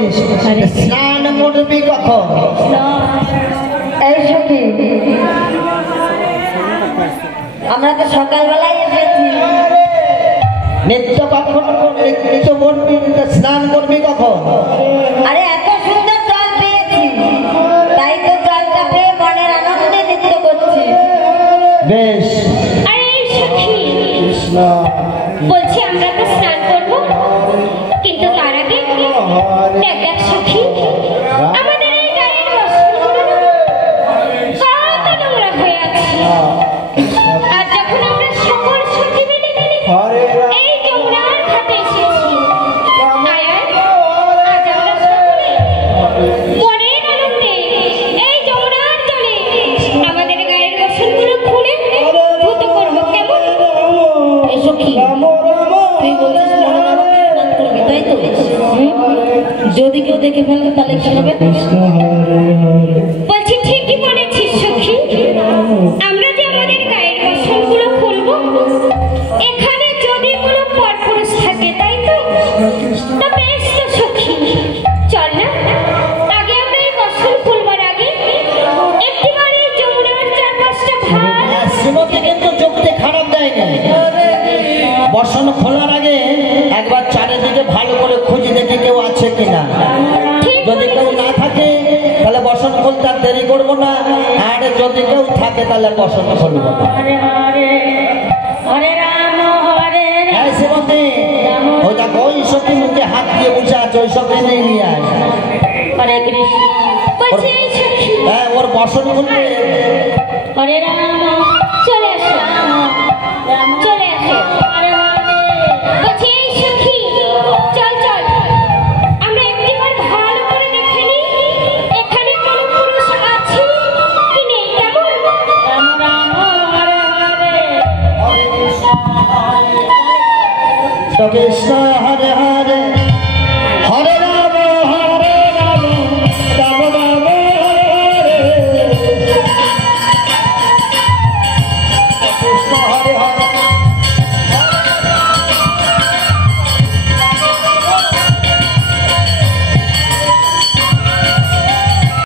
বলছিস স্নান করবি কখন? এই সখী আমরা তো সকালবেলায় এসেছি। নিত্য কখন নিত্য করবি, স্নান করবি কখন? আরে এত সুন্দর জল পেয়েছি, তাই তো জলটা পেয়ে মনের আনন্দে নৃত্য করছি। বেশ। আরে সখী কৃষ্ণ বলছি আমরা তো স্নান করব, কিন্তু তার আগে দেখ সখী আমাদের এই গায়ের বস্ত্রগুলো কত নোংরা হয়ে আছে। আর যখন আমরা সকল সখী মিলে এই যমুনার ঘাটে এসেছি, আজ আমরা সকলে মনের আনন্দে এই যমুনার জলে আমাদের গায়ের বস্ত্রগুলো খুলে ধুত করবো, কেমন? এই সখী তুই বলছিস মনের আনন্দে স্নান করবি, তাই তো? যদি কেউ দেখে ফেলে তাহলে কি হবে? বলছি ঠিকই বলেছিস সখী, আমরা যে আমাদের গায়ের বস্ত্রগুলো খুলবো, এখানে যদি কোনো পরপুরুষ থাকে, তাই তো? তা বেশ তো সখী, চল না আগে আমরা এই বস্ত্র খুলবার আগে একটিবার এই যমুনার চারপাশটা ভালো শ্রীমতী কিন্তু যুক্তি খারাপ দেয় না। বসন খোলার আগে একবার চারিদিকে ভালো করে খুঁজে দেখে কেউ আছে কিনা। যদি কেউ না থাকে তাহলে বসন খুলতে আর দেরি করবো না, আর যদি কেউ থাকে তাহলে বসন খুলবো না। হরে রাম হরে হ্যাঁ শ্রীমতী, ওই দেখো ওই সত্যি মুখে হাত দিয়ে বসে আছে, ওই সব এনেই নিয়ে আয়। হরে কৃষ্ণ। বলছি এই সখী হ্যাঁ ওর বসন খুলবে। হরে রাম চলে আসো, চলে আসো। বলছি এই সখী চল চল আমরা একটিবার ভালো করে দেখে নিই এখানে কোনো পুরুষ আছে কি নেই, কেমন? রাম রাম হরে হরে কৃষ্ণ হরে হরে হরে রাম হরে রাম রাম রাম হরে হরে কৃষ্ণ হরে হরে